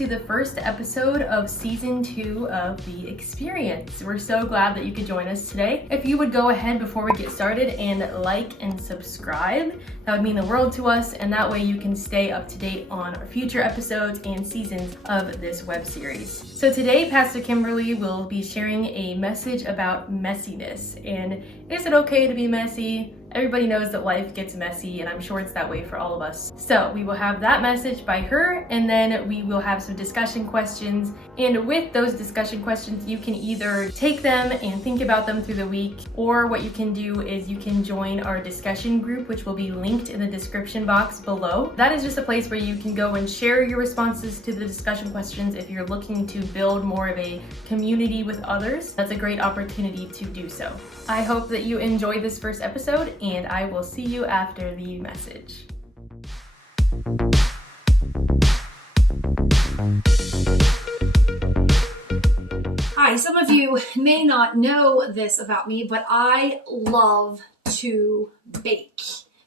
to the first episode of season 2 of The Experience. We're so glad that you could join us today. If you would go ahead before we get started and like and subscribe, that would mean the world to us, and that way you can stay up to date on our future episodes and seasons of this web series. So today, Pastor Kimberly will be sharing a message about messiness. And is it okay to be messy? Everybody knows that life gets messy, and I'm sure it's that way for all of us. So we will have that message by her, and then we will have some discussion questions. And with those discussion questions, you can either take them and think about them through the week, or what you can do is you can join our discussion group, which will be linked in the description box below. That is just a place where you can go and share your responses to the discussion questions if you're looking to build more of a community with others. That's a great opportunity to do so. I hope that you enjoy this first episode, and I will see you after the message. Hi, some of you may not know this about me, but I love to bake.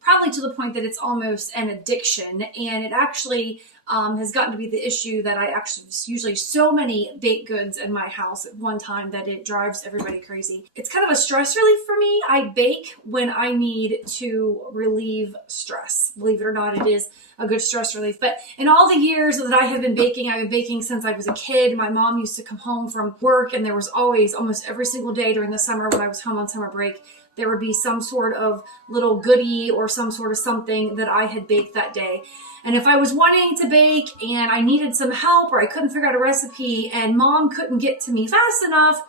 Probably to the point that it's almost an addiction, and it actually has gotten to be the issue that I actually usually so many baked goods in my house at one time that it drives everybody crazy. It's kind of a stress relief for me. I bake when I need to relieve stress. Believe it or not, it is a good stress relief. But in all the years that I have been baking, I've been baking since I was a kid. My mom used to come home from work, and there was always, almost every single day during the summer when I was home on summer break, there would be some sort of little goodie or some sort of something that I had baked that day. And if I was wanting to bake and I needed some help, or I couldn't figure out a recipe and mom couldn't get to me fast enough,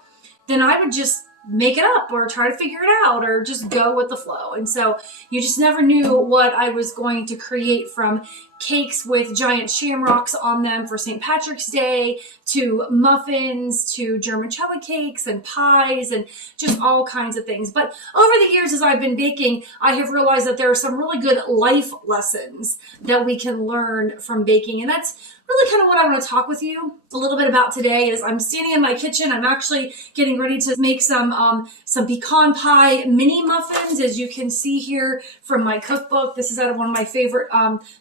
then I would just make it up or try to figure it out or just go with the flow. And so you just never knew what I was going to create, from cakes with giant shamrocks on them for St. Patrick's Day, to muffins, to German chocolate cakes and pies, and just all kinds of things. But over the years, as I've been baking, I have realized that there are some really good life lessons that we can learn from baking. And that's really kind of what I want to talk with you a little bit about today. Is I'm standing in my kitchen. I'm actually getting ready to make some pecan pie mini muffins, as you can see here from my cookbook. This is out of one of my favorite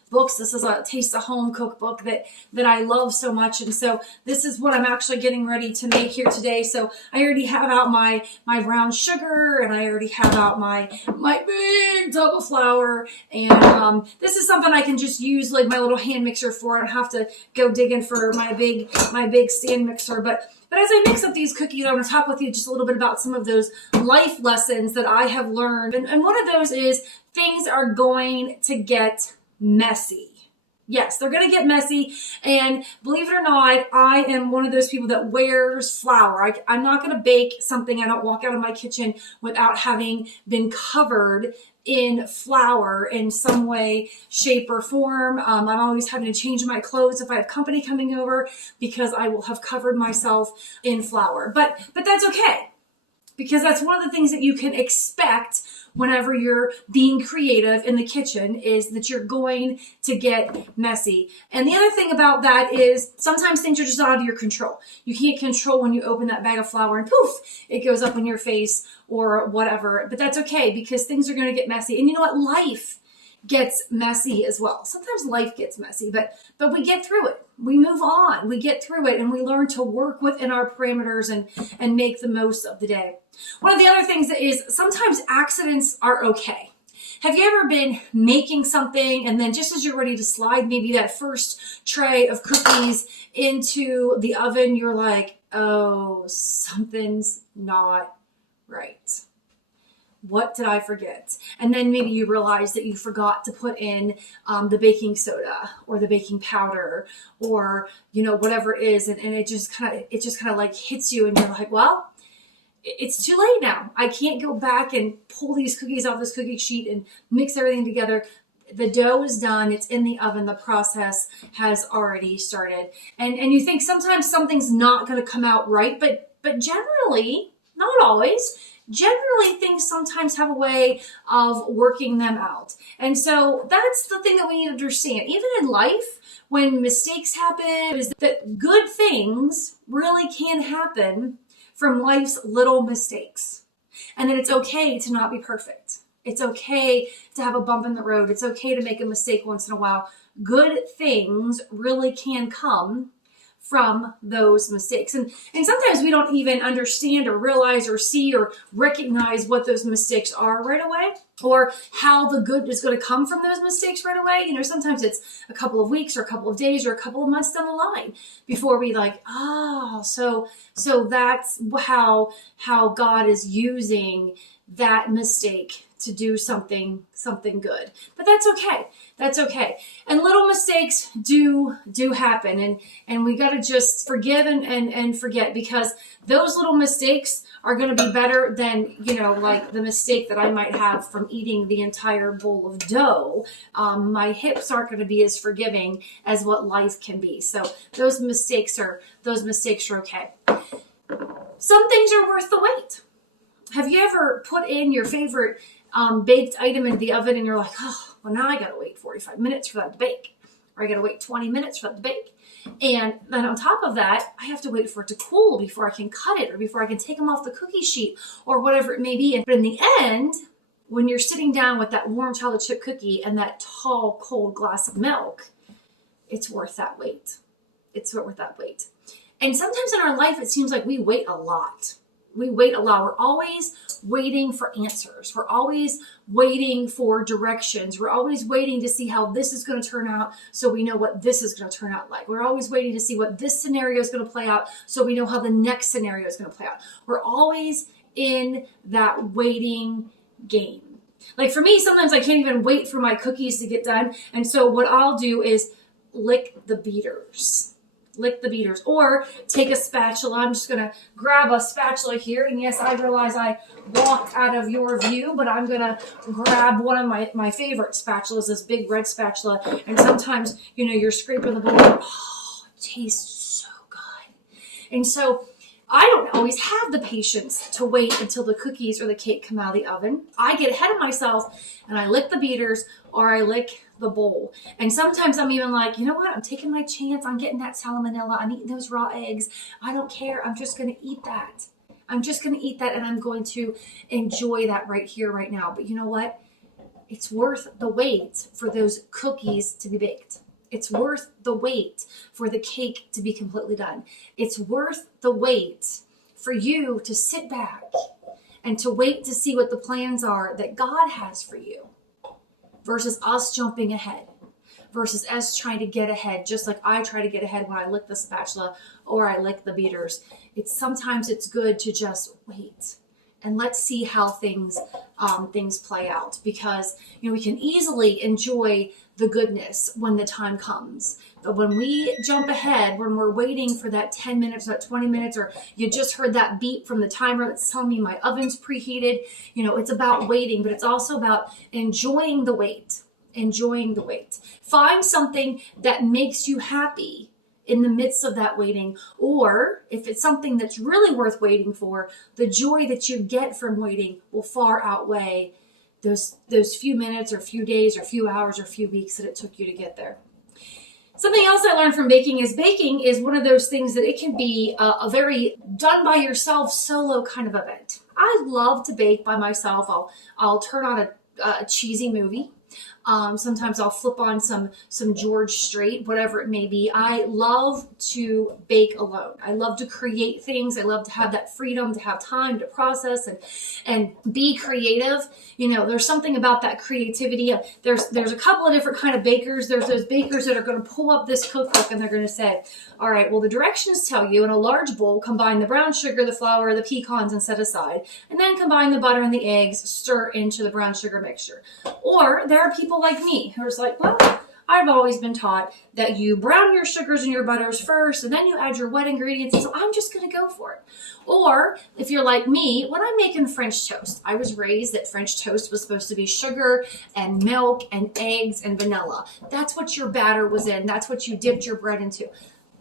books. This is a Taste of Home cookbook that I love so much. And so this is what I'm actually getting ready to make here today. So I already have out my brown sugar, and I already have out my big tub of flour. And this is something I can just use like my little hand mixer for. I don't have to go digging for my big stand mixer. But as I mix up these cookies, I want to talk with you just a little bit about some of those life lessons that I have learned. And one of those is things are going to get messy. Yes, they're going to get messy. And believe it or not, I am one of those people that wears flour. I'm not going to bake something. I don't walk out of my kitchen without having been covered in flour in some way, shape, or form. I'm always having to change my clothes if I have company coming over, because I will have covered myself in flour. But that's okay, because that's one of the things that you can expect whenever you're being creative in the kitchen, is that you're going to get messy. And the other thing about that is sometimes things are just out of your control. You can't control when you open that bag of flour and poof, it goes up in your face or whatever. But that's okay, because things are going to get messy. And you know what? Life gets messy as well. Sometimes life gets messy, but we get through it. We move on, we get through it, and we learn to work within our parameters and make the most of the day. One of the other things is sometimes accidents are okay. Have you ever been making something, and then just as you're ready to slide maybe that first tray of cookies into the oven, you're like, oh, something's not right. What did I forget? And then maybe you realize that you forgot to put in the baking soda or the baking powder, or whatever it is, and it just kind of like hits you, and you're like, well, it's too late now. I can't go back and pull these cookies off this cookie sheet and mix everything together. The dough is done. It's in the oven. The process has already started. And you think sometimes something's not going to come out right, but generally, not always. Generally, things sometimes have a way of working them out. And so that's the thing that we need to understand. Even in life, when mistakes happen, is that good things really can happen from life's little mistakes. And that it's okay to not be perfect. It's okay to have a bump in the road. It's okay to make a mistake once in a while. Good things really can come from those mistakes. And sometimes we don't even understand or realize or see or recognize what those mistakes are right away, or how the good is going to come from those mistakes right away. Sometimes it's a couple of weeks or a couple of days or a couple of months down the line before we so that's how God is using that mistake to do something good. But that's okay. That's okay. And little mistakes do happen, and we got to just forgive and forget, because those little mistakes are going to be better than, like the mistake that I might have from eating the entire bowl of dough. My hips aren't going to be as forgiving as what life can be. So those mistakes are okay. Some things are worth the wait. Have you ever put in your favorite baked item into the oven and you're like, oh, well, now I got to wait 45 minutes for that to bake, or I got to wait 20 minutes for that to bake. And then on top of that, I have to wait for it to cool before I can cut it, or before I can take them off the cookie sheet, or whatever it may be. But in the end, when you're sitting down with that warm chocolate chip cookie and that tall, cold glass of milk, it's worth that wait. It's worth that wait. And sometimes in our life, it seems like we wait a lot. We're always waiting for answers. We're always waiting for directions. We're always waiting to see how this is going to turn out, so we know what this is going to turn out like. We're always waiting to see what this scenario is going to play out, so we know how the next scenario is going to play out. We're always in that waiting game. Like for me, sometimes I can't even wait for my cookies to get done. And so what I'll do is lick the beaters, or take a spatula. I'm just going to grab a spatula here. And yes, I realize I walked out of your view, but I'm going to grab one of my favorite spatulas, this big red spatula. And sometimes, you're scraping the bowl. Oh, it tastes so good. And so I don't always have the patience to wait until the cookies or the cake come out of the oven. I get ahead of myself and I lick the beaters, or I lick the bowl. And sometimes I'm even like, you know what? I'm taking my chance on getting that salmonella. I'm eating those raw eggs. I don't care. I'm just going to eat that. And I'm going to enjoy that right here, right now. But you know what? It's worth the wait for those cookies to be baked. It's worth the wait for the cake to be completely done. It's worth the wait for you to sit back and to wait to see what the plans are that God has for you, versus us jumping ahead, versus us trying to get ahead, just like I try to get ahead when I lick the spatula or I lick the beaters. Sometimes it's good to just wait and let's see how things play out, because we can easily enjoy the goodness when the time comes. But when we jump ahead, when we're waiting for that 10 minutes, or that 20 minutes, or you just heard that beep from the timer that's telling me my oven's preheated, it's about waiting, but it's also about enjoying the wait. Find something that makes you happy in the midst of that waiting, or if it's something that's really worth waiting for, the joy that you get from waiting will far outweigh those few minutes or few days or few hours or few weeks that it took you to get there. Something else I learned from baking is one of those things that it can be a very done by yourself solo kind of event. I love to bake by myself. I'll turn on a cheesy movie. Sometimes I'll flip on some George Strait, whatever it may be. I love to bake alone. I love to create things. I love to have that freedom, to have time to process and be creative. There's something about that creativity. There's a couple of different kind of bakers. There's those bakers that are going to pull up this cookbook and they're going to say, all right, well, the directions tell you in a large bowl, combine the brown sugar, the flour, the pecans, and set aside, and then combine the butter and the eggs, stir into the brown sugar mixture. Or there are people like me who are just like, well, I've always been taught that you brown your sugars and your butters first, and then you add your wet ingredients, and so I'm just going to go for it. Or if you're like me, when I'm making French toast, I was raised that French toast was supposed to be sugar and milk and eggs and vanilla. That's what your batter was in. That's what you dipped your bread into.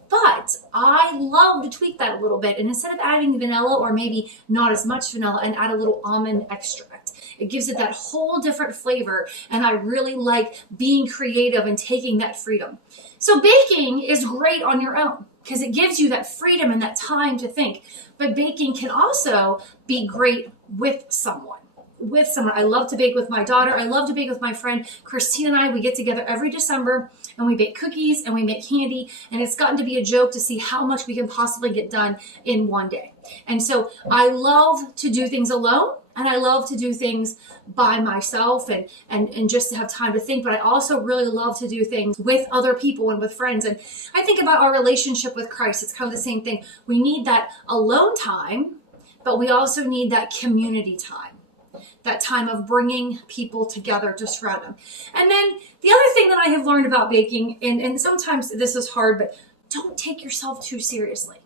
But I love to tweak that a little bit. And instead of adding vanilla, or maybe not as much vanilla, and add a little almond extract, it gives it that whole different flavor. And I really like being creative and taking that freedom. So baking is great on your own because it gives you that freedom and that time to think. But baking can also be great with someone. I love to bake with my daughter. I love to bake with my friend Christine and I. We get together every December and we bake cookies and we make candy, and it's gotten to be a joke to see how much we can possibly get done in one day. And so I love to do things alone, and I love to do things by myself and just to have time to think, but I also really love to do things with other people and with friends. And I think about our relationship with Christ. It's kind of the same thing. We need that alone time, but we also need that community time. That time of bringing people together to surround them. And then the other thing that I have learned about baking, and sometimes this is hard, but don't take yourself too seriously.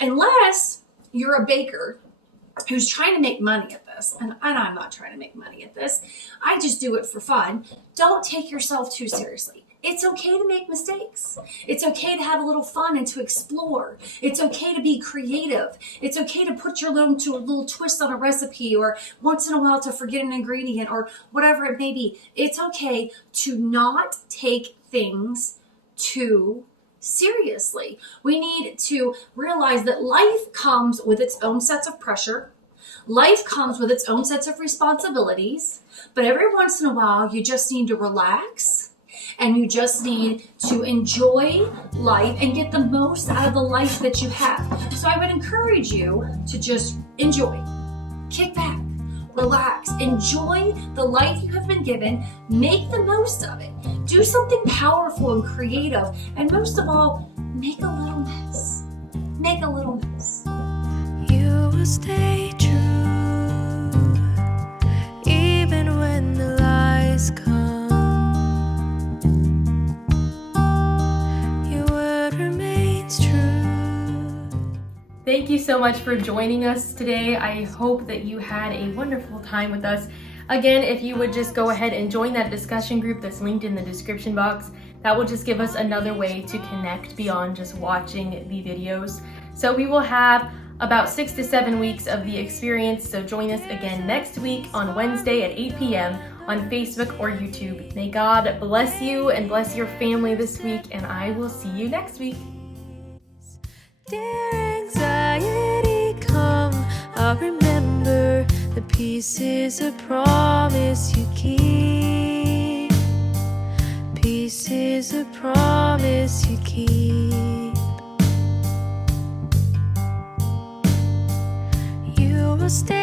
Unless you're a baker who's trying to make money at this, and I'm not trying to make money at this, I just do it for fun. Don't take yourself too seriously. It's okay to make mistakes. It's okay to have a little fun and to explore. It's okay to be creative. It's okay to put your little twist on a recipe, or once in a while to forget an ingredient, or whatever it may be. It's okay to not take things too seriously. We need to realize that life comes with its own sets of pressure. Life comes with its own sets of responsibilities. But every once in a while, you just need to relax. And you just need to enjoy life and get the most out of the life that you have. So I would encourage you to just enjoy. Kick back, relax, enjoy the life you have been given, make the most of it. Do something powerful and creative, and most of all, make a little mess. Make a little mess. You will stay true, even when the lies come. Thank you so much for joining us today. I hope that you had a wonderful time with us. Again, if you would just go ahead and join that discussion group that's linked in the description box, that will just give us another way to connect beyond just watching the videos. So we will have about 6 to 7 weeks of the experience. So join us again next week on Wednesday at 8 p.m. on Facebook or YouTube. May God bless you and bless your family this week, and I will see you next week. Dear anxiety, come, I'll remember the peace is a promise you keep. Peace is a promise you keep. You will stay